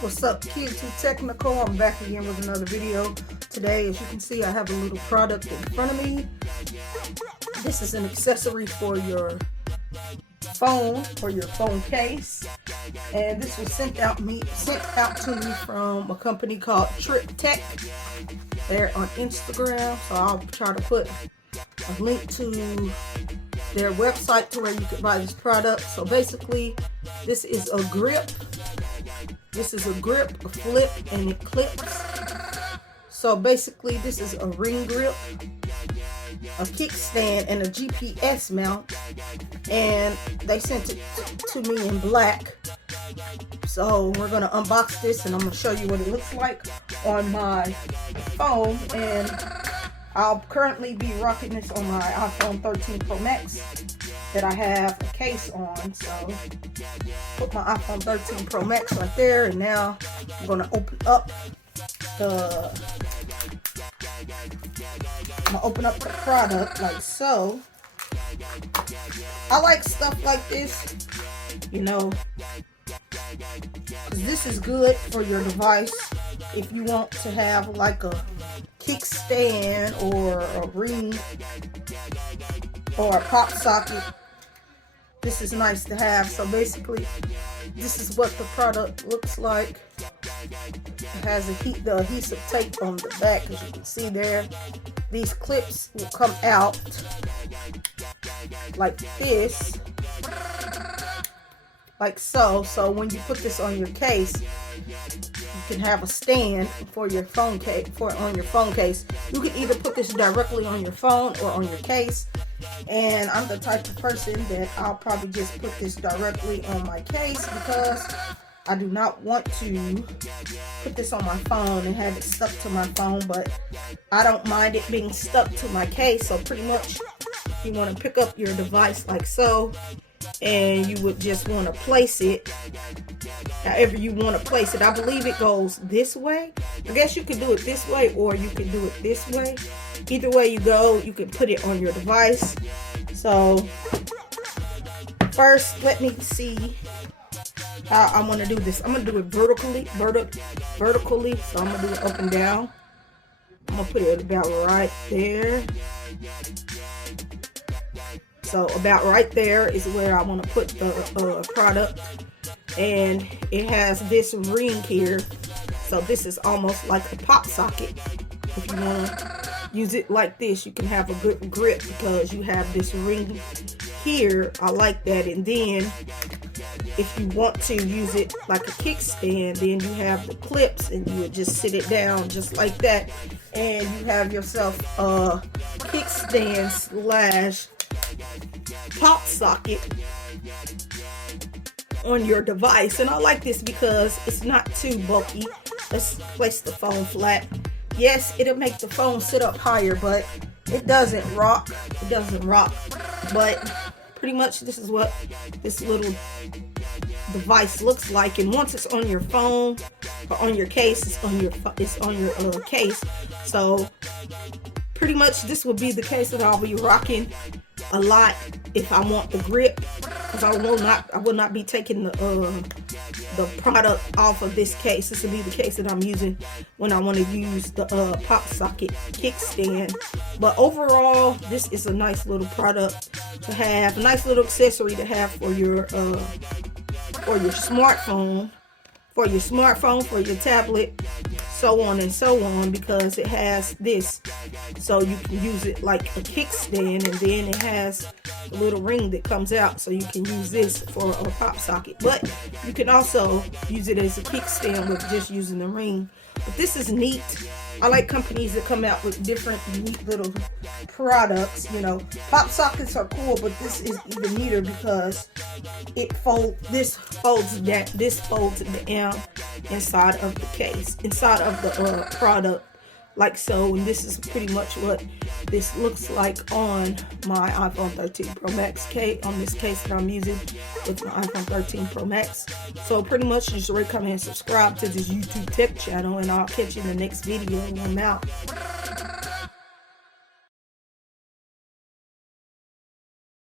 What's up, kids who technical? I'm back again with another video. Today, as you can see, I have a little product in front of me. This is an accessory for your phone or your phone case, and this was sent out to me from a company called Triptech. They're on Instagram, so I'll try to put a link to their website to where you can buy this product. So basically, this is a grip. This is a grip, a flip, and it clips. So basically, this is a ring grip, a kickstand, and a GPS mount. And they sent it to me in black. So we're gonna unbox this, and I'm gonna show you what it looks like on my phone. And I'll currently be rocking this on my iPhone 13 Pro Max that I have a case on. So put my iPhone 13 Pro Max right there, and now I'm gonna open up the product like so. I like stuff like this, you know, because this is good for your device if you want to have like a kickstand or a ring or a pop socket. This is nice to have. So basically, this is what the product looks like. It has the adhesive tape on the back, as you can see there. These clips will come out like this, like so. So when you put this on your case, you can have a stand for your phone case. On your phone case, you can either put this directly on your phone or on your case. And I'm the type of person that I'll probably just put this directly on my case, because I do not want to put this on my phone and have it stuck to my phone, but I don't mind it being stuck to my case. So pretty much you want to pick up your device like so, and you would just want to place it however you want to place it. I believe it goes this way. I guess you can do it this way, or you can do it this way. Either way you go, you can put it on your device. So first, let me see how I want to do this. I'm going to do it vertically. So I'm going to do it up and down. I'm going to put it about right there. So about right there is where I want to put the product. And it has this ring here. So this is almost like a pop socket. If you want to use it like this, you can have a good grip because you have this ring here. I like that. And then if you want to use it like a kickstand, then you have the clips, and you would just sit it down just like that, and you have yourself a kickstand slash pop socket on your device. And I like this because it's not too bulky. Let's place the phone flat. Yes, it'll make the phone sit up higher, but it doesn't rock. But pretty much this is what this little device looks like. And once it's on your phone or on your case, it's on your case. So pretty much this will be the case that I'll be rocking a lot if I want the grip, because I will not be taking the product off of this case. This will be the case that I'm using when I want to use the pop socket kickstand. But overall, this is a nice little product to have, a nice little accessory to have for your smartphone, for your tablet, so on and so on, because it has this, so you can use it like a kickstand, and then it has a little ring that comes out, so you can use this for a pop socket. But you can also use it as a kickstand with just using the ring. But this is neat. I like companies that come out with different neat little products. You know, pop sockets are cool, but this is even neater because this folds down inside of the case, inside of the product, like so. And this is pretty much what this looks like on my iPhone 13 Pro Max case, on this case that I'm using with my iPhone 13 Pro Max. So pretty much just recommend and subscribe to this YouTube tech channel, and I'll catch you in the next video when I'm out.